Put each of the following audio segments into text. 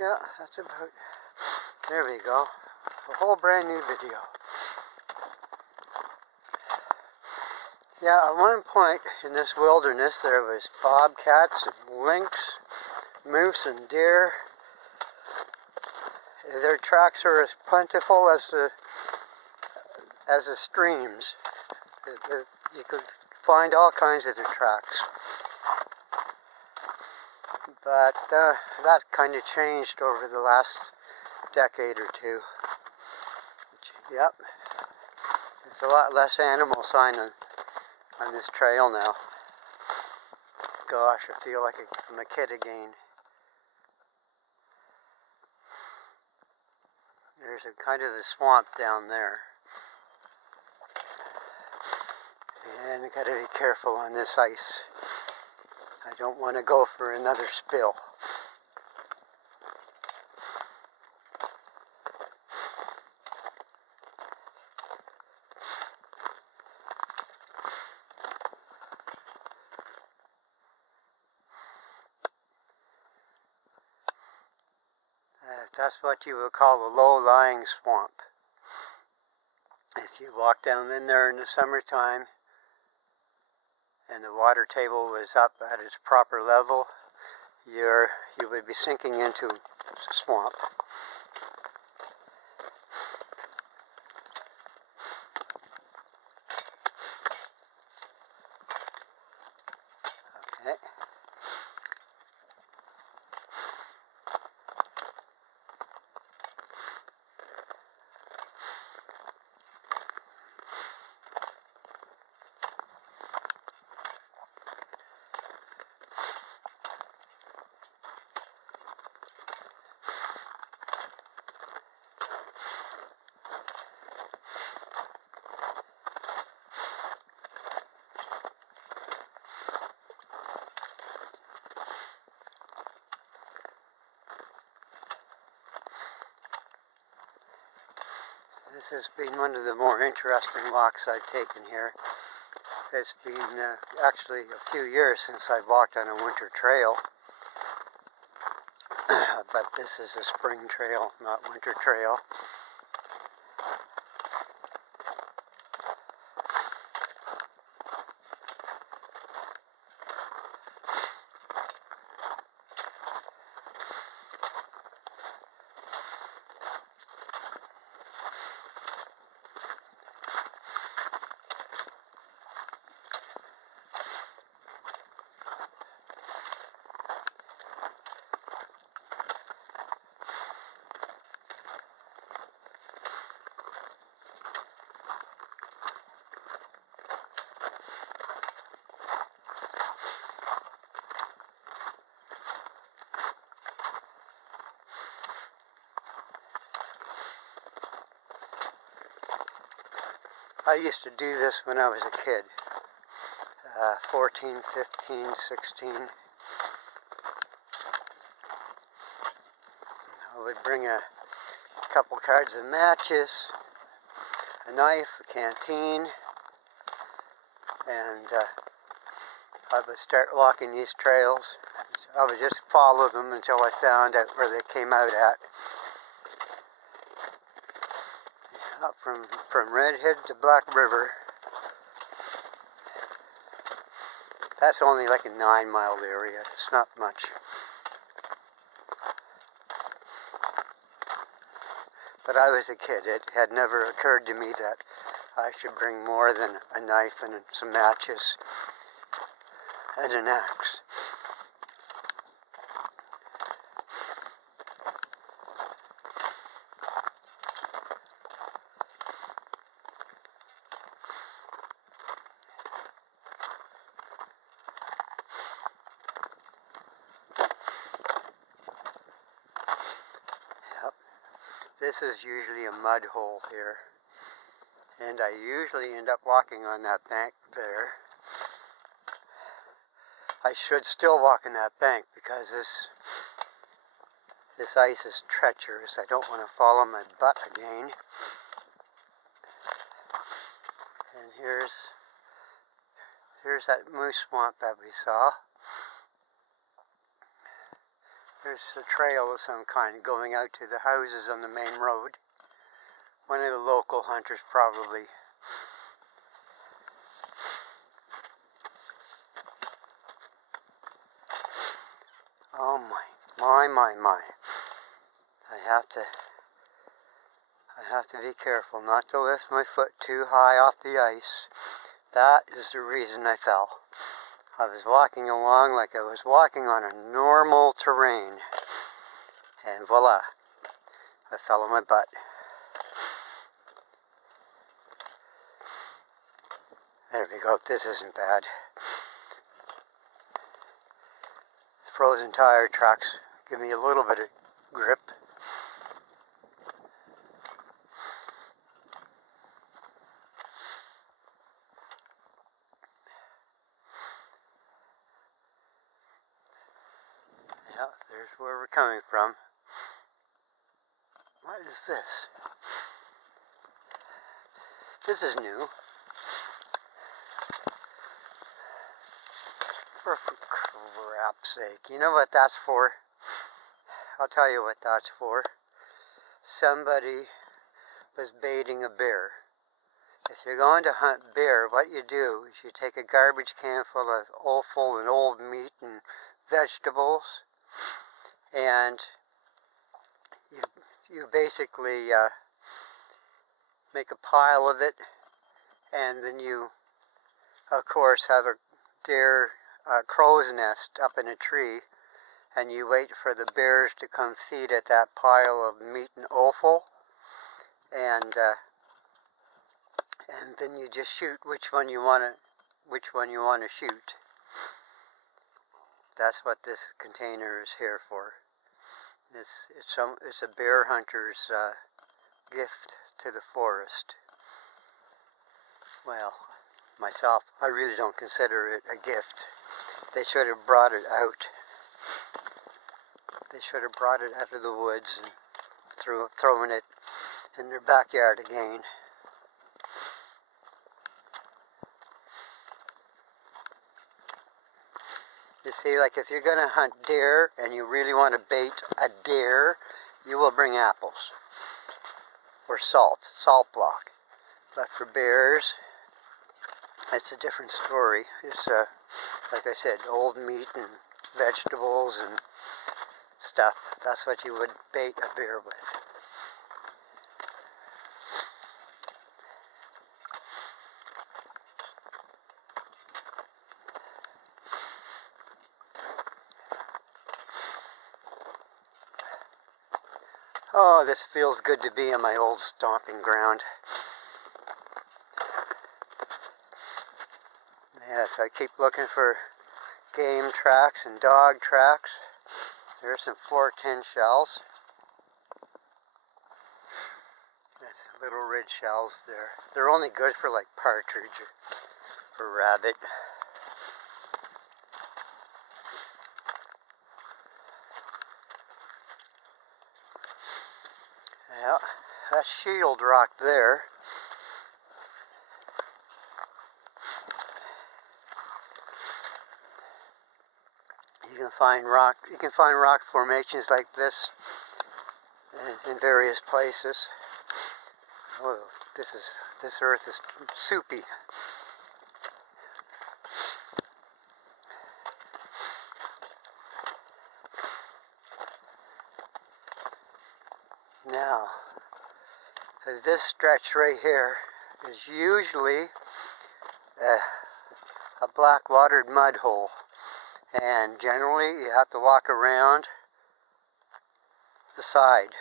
Yeah, that's about, there we go. A whole brand new video. Yeah, at one point in this wilderness there was bobcats and lynx, moose and deer. Their tracks are as plentiful as the streams. You could find all kinds of their tracks. But that kind of changed over the last decade or two. Yep, there's a lot less animal sign on this trail now. Gosh, I feel like I'm a kid again. There's a kind of a swamp down there. And I gotta be careful on this ice. I don't want to go for another spill. That's what you would call a low-lying swamp. If you walk down in there in the summertime and the water table was up at its proper level, you would be sinking into a swamp. Okay. This has been one of the more interesting walks I've taken here. It's been actually a few years since I've walked on a winter trail. But this is a spring trail, not winter trail. I used to do this when I was a kid, 14, 15, 16. I would bring a couple cards of matches, a knife, a canteen, and I would start walking these trails. I would just follow them until I found out where they came out at. Up from Redhead to Black River. That's only like a 9-mile area. It's not much. But I was a kid. It had never occurred to me that I should bring more than a knife and some matches and an axe. This is usually a mud hole here, and I usually end up walking on that bank there. I should still walk in that bank because this ice is treacherous. I don't want to fall on my butt again. And here's that moose swamp that we saw. There's a trail of some kind going out to the houses on the main road. One of the local hunters probably. Oh my. I have to be careful not to lift my foot too high off the ice. That is the reason I fell. I was walking along like I was walking on a normal terrain. And voila, I fell on my butt. There we go, this isn't bad. Frozen tire tracks give me a little bit of grip. Yeah, there's where we're coming from. What is this? This is new. For crap's sake. You know what that's for? I'll tell you what that's for. Somebody was baiting a bear. If you're going to hunt bear, what you do is you take a garbage can full of offal and old meat and vegetables, and you basically make a pile of it, and then you, of course, have a deer crow's nest up in a tree, and you wait for the bears to come feed at that pile of meat and offal, and then you just shoot which one you want to shoot. That's what this container is here for. It's a bear hunter's gift to the forest. Well, myself, I really don't consider it a gift. They should have brought it out. They should have brought it out of the woods and thrown it in their backyard again. You see, like if you're going to hunt deer and you really want to bait a deer, you will bring apples or salt block. But for bears, it's a different story. It's like I said, old meat and vegetables and stuff. That's what you would bait a bear with. Oh, this feels good to be on my old stomping ground. Yes, I keep looking for game tracks and dog tracks. There's some 410 shells. That's little red shells there. They're only good for like partridge or rabbit. Yeah, that shield rock there. You can find rock formations like this in various places. Oh, this earth is soupy. Now, this stretch right here is usually a black watered mud hole, and generally you have to walk around the side,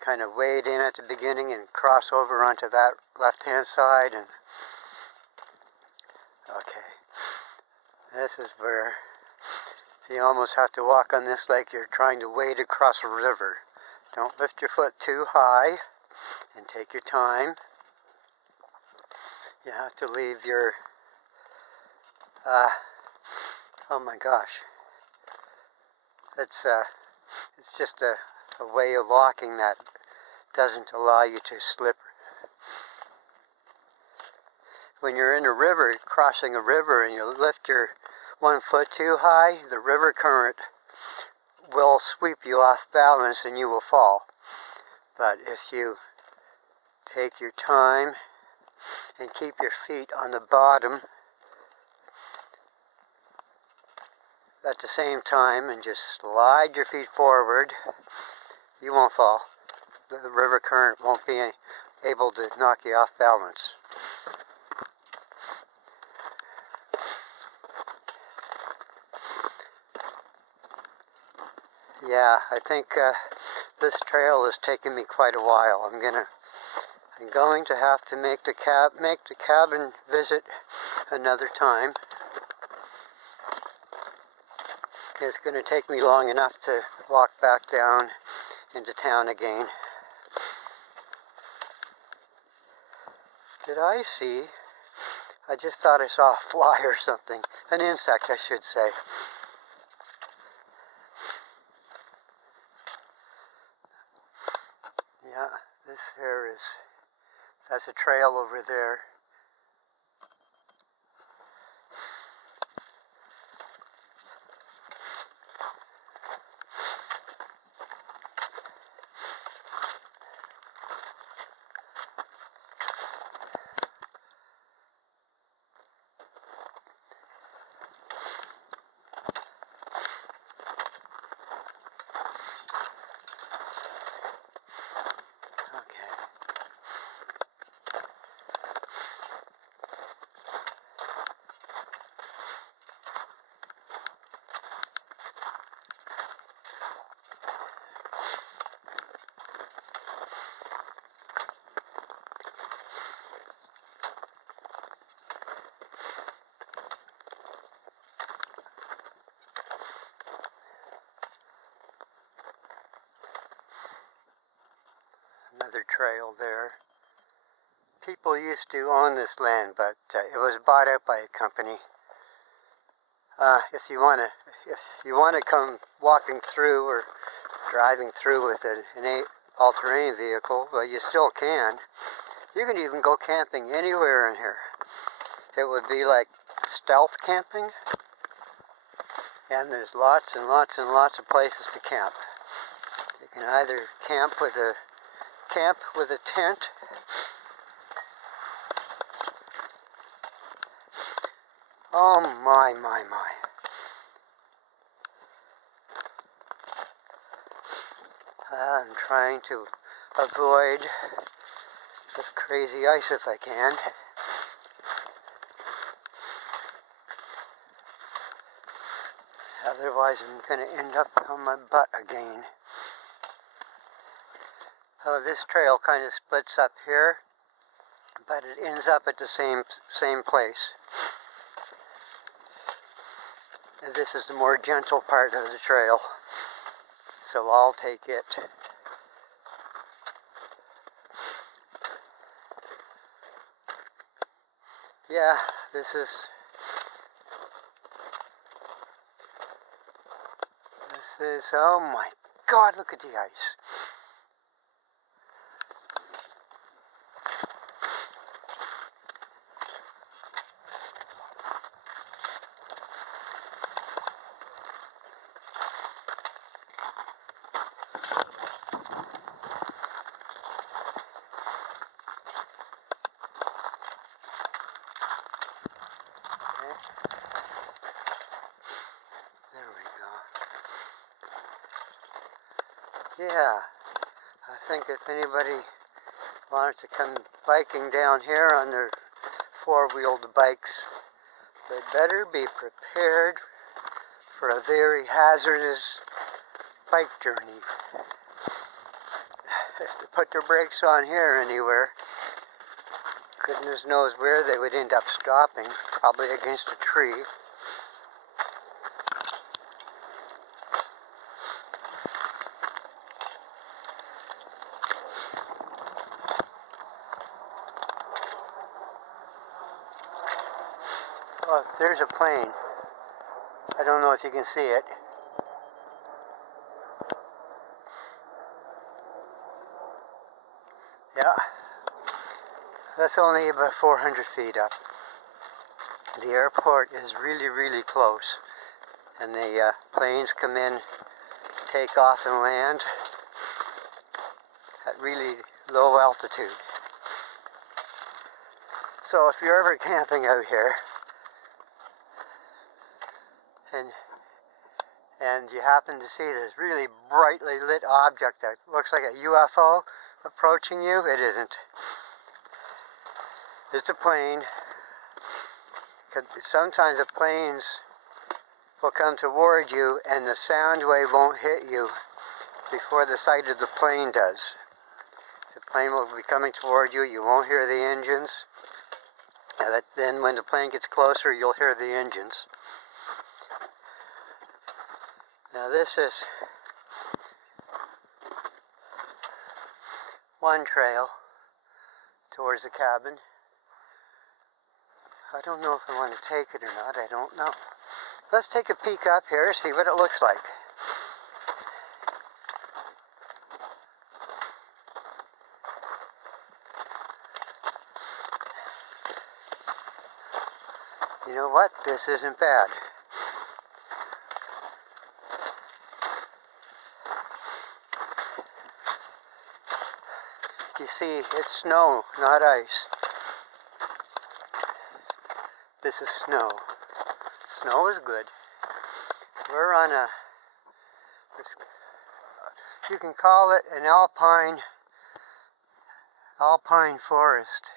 kind of wade in at the beginning and cross over onto that left hand side, and okay, this is where you almost have to walk on this like you're trying to wade across a river. Don't lift your foot too high and take your time. You have to leave your, oh my gosh, it's just a way of walking that doesn't allow you to slip. When you're in a river, crossing a river, and you lift your 1 foot too high, the river current will sweep you off balance and you will fall. But if you take your time and keep your feet on the bottom at the same time and just slide your feet forward, you won't fall. The river current won't be able to knock you off balance. Yeah, I think this trail is taking me quite a while. I'm going to have to make the cabin visit another time. It's going to take me long enough to walk back down into town again. Did I see? I just thought I saw a fly or something. An insect, I should say. Yeah, this here is, that's a trail over there. Another trail there. People used to own this land, but it was bought out by a company. If you want to come walking through or driving through with an all-terrain vehicle, well, you still can. You can even go camping anywhere in here. It would be like stealth camping, and there's lots and lots and lots of places to camp. You can either camp with a tent, oh my. I'm trying to avoid the crazy ice if I can. Otherwise I'm going to end up on my butt again. Oh, this trail kind of splits up here, but it ends up at the same place. And this is the more gentle part of the trail, so I'll take it. Yeah, this is, oh my God, look at the ice. Yeah, I think if anybody wanted to come biking down here on their four-wheeled bikes, they better be prepared for a very hazardous bike journey. If they put their brakes on here anywhere, goodness knows where they would end up stopping, probably against a tree. Oh, there's a plane. I don't know if you can see it. Yeah, that's only about 400 feet up. The airport is really, really close, and the planes come in, take off and land at really low altitude. So if you're ever camping out here and you happen to see this really brightly lit object that looks like a UFO approaching you, it isn't. It's a plane. Sometimes the planes will come toward you and the sound wave won't hit you before the sight of the plane does. The plane will be coming toward you, you won't hear the engines. But then when the plane gets closer, you'll hear the engines. Now this is one trail towards the cabin. I don't know if I want to take it or not, I don't know. Let's take a peek up here, see what it looks like. You know what? This isn't bad. You see, it's snow, not ice. This is snow. Snow is good. We're on a, you can call it an alpine forest.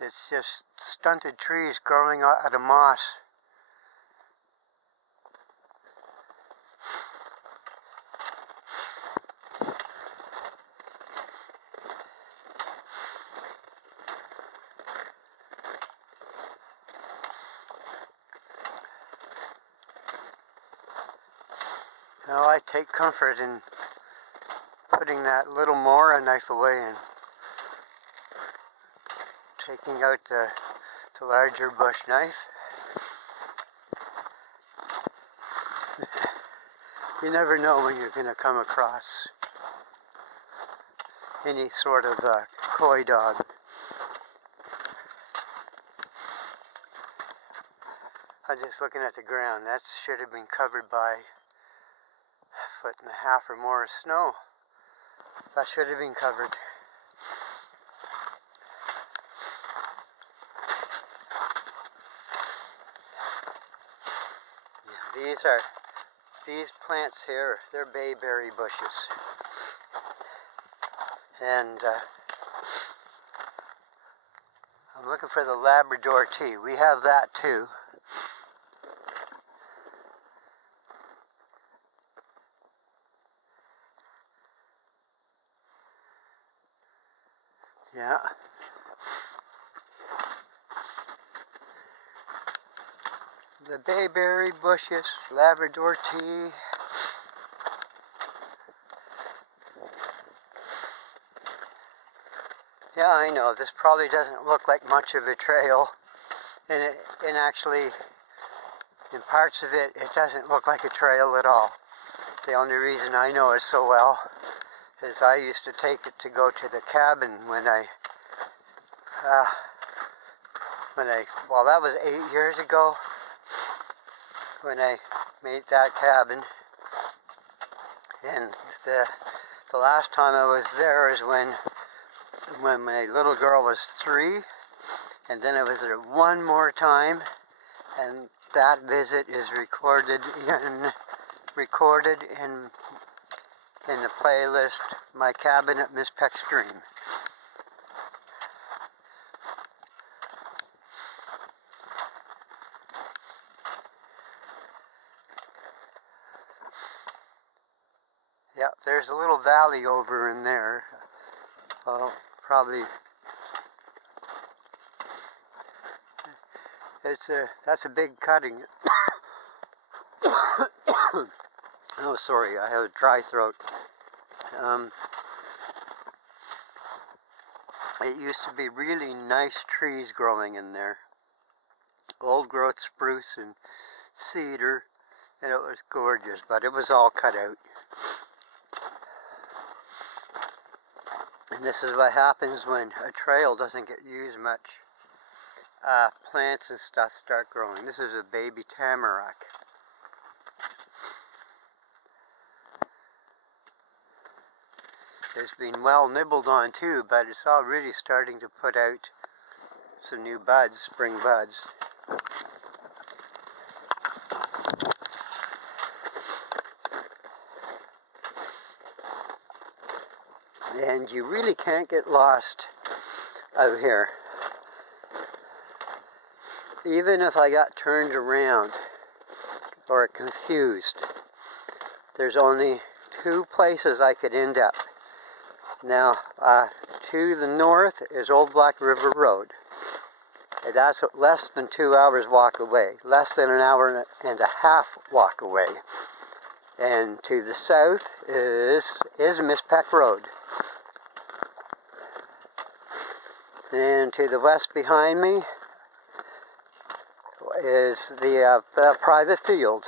It's just stunted trees growing out of moss. Now I take comfort in putting that little Mora knife away and taking out the larger bush knife. You never know when you're going to come across any sort of coy dog. I'm just looking at the ground. That should have been covered by a foot and a half or more of snow. That should have been covered. Yeah, these plants here, they're bayberry bushes. And I'm looking for the Labrador tea. We have that too. Yeah. The bayberry bushes, Labrador tea. Yeah, I know, this probably doesn't look like much of a trail. And actually, in parts of it, it doesn't look like a trail at all. The only reason I know it so well is I used to take it to go to the cabin well, that was 8 years ago when I made that cabin. And the last time I was there is when my little girl was 3, and then I was there one more time, and that visit is recorded in the playlist, My Cabin at Mispec Stream. Yeah, there's a little valley over in there. Well, probably that's a big cutting. Oh, sorry, I have a dry throat. It used to be really nice trees growing in there. Old growth spruce and cedar, and it was gorgeous, but it was all cut out. And this is what happens when a trail doesn't get used much. plants and stuff start growing. This is a baby tamarack. It's been well nibbled on too, but it's already starting to put out some new buds, spring buds. And you really can't get lost out here. Even if I got turned around or confused, there's only two places I could end up. Now, to the north is Old Black River Road. That's less than 2 hours walk away, less than an hour and a half walk away. And to the south is Mispec Road. And to the west behind me is the private field.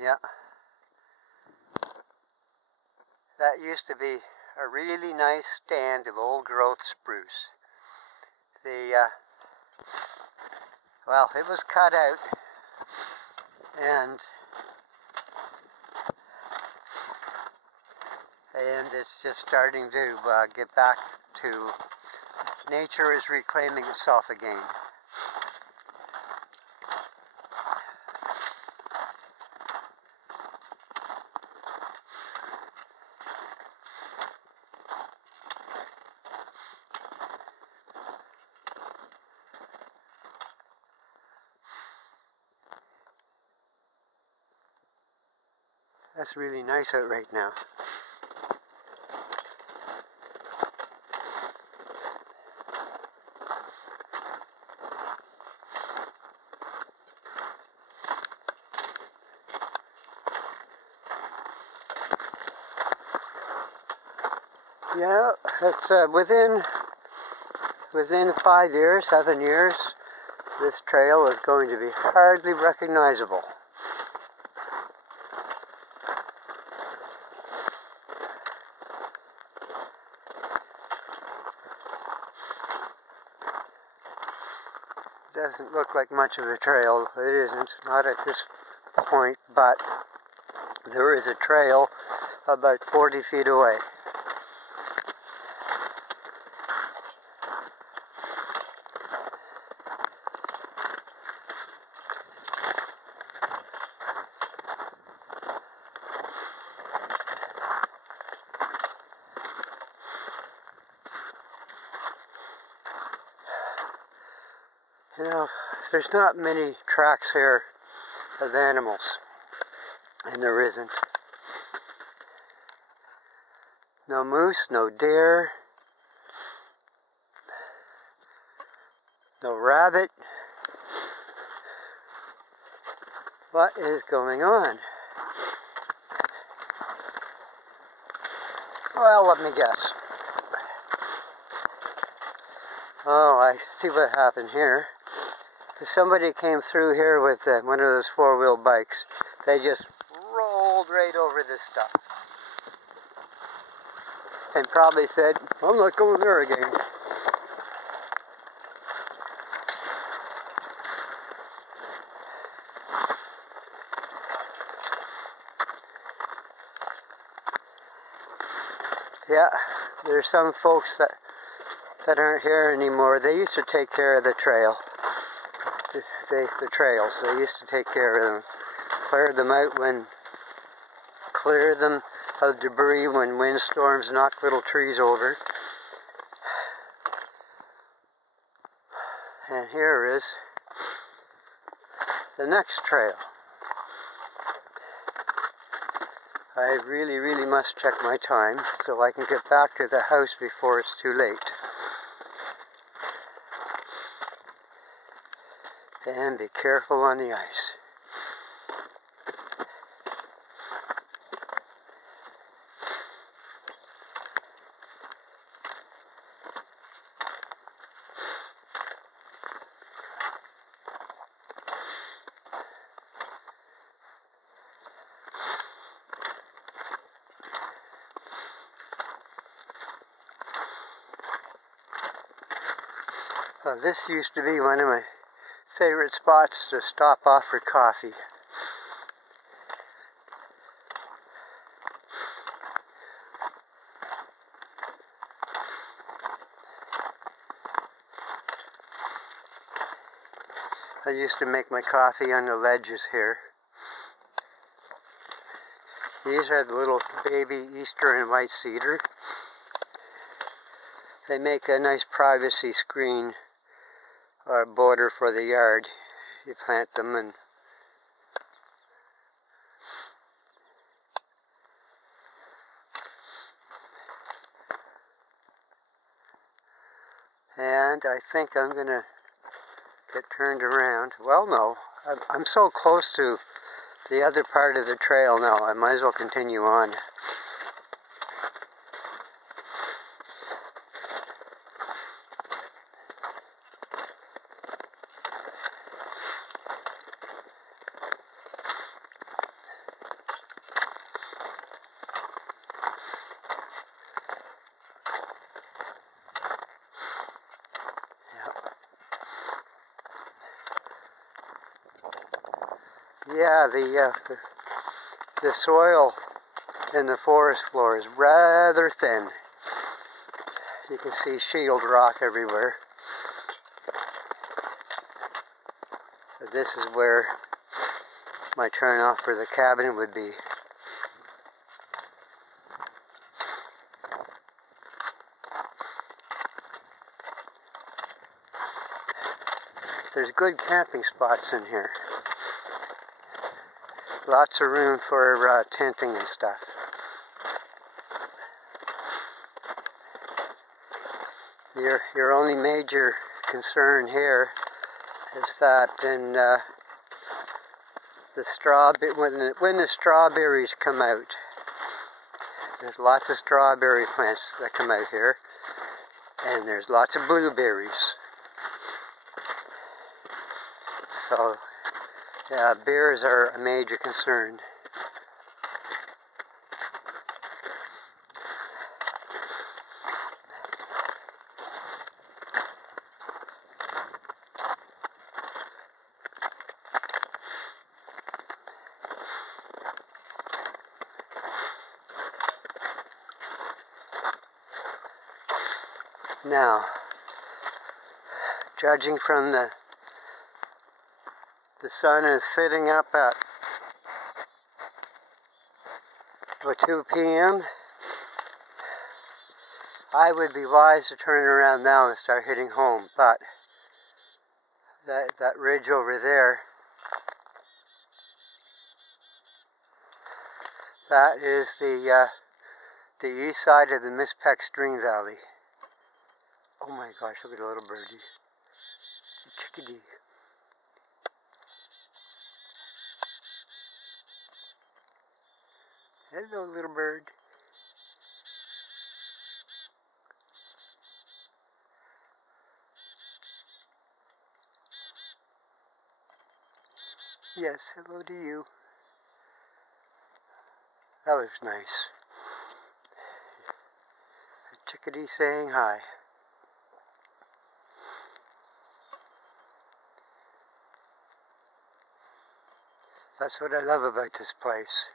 Yeah. That used to be a really nice stand of old growth spruce. Well, it was cut out, and it's just starting to get back to, nature is reclaiming itself again. That's really nice out right now. Yeah, it's within 5 years, 7 years, this trail is going to be hardly recognizable. Doesn't look like much of a trail. It isn't, not at this point, but there is a trail about 40 feet away. You know, there's not many tracks here of animals, and there isn't. No moose, no deer, no rabbit. What is going on? Well, let me guess. Oh, I see what happened here. Somebody came through here with one of those four-wheel bikes. They just rolled right over this stuff. And probably said, I'm not going there again. Yeah, there's some folks that aren't here anymore. They used to take care of the trail. The trails. They used to take care of them. Clear them of debris when windstorms knock little trees over. And here is the next trail. I really, really must check my time so I can get back to the house before it's too late. And be careful on the ice. This used to be one of my favorite spots to stop off for coffee. I used to make my coffee on the ledges here. These are the little baby Easter and white cedar. They make a nice privacy screen or border for the yard. You plant them and I think I'm gonna get turned around. Well, no, I'm so close to the other part of the trail now, I might as well continue on. Yeah, the soil in the forest floor is rather thin. You can see shield rock everywhere. This is where my turnoff for the cabin would be. There's good camping spots in here. Lots of room for tenting and stuff. Your only major concern here is that in when the strawberries come out, there's lots of strawberry plants that come out here, and there's lots of blueberries. So, yeah, bears are a major concern. Now, judging from the sun is sitting up at 2 p.m. I would be wise to turn around now and start heading home, but that ridge over there, that is the east side of the Mispec Stream Valley. Oh my gosh, look at the little birdie. Chickadee. Hello, little bird. Yes, hello to you. That was nice. A chickadee saying hi. That's what I love about this place.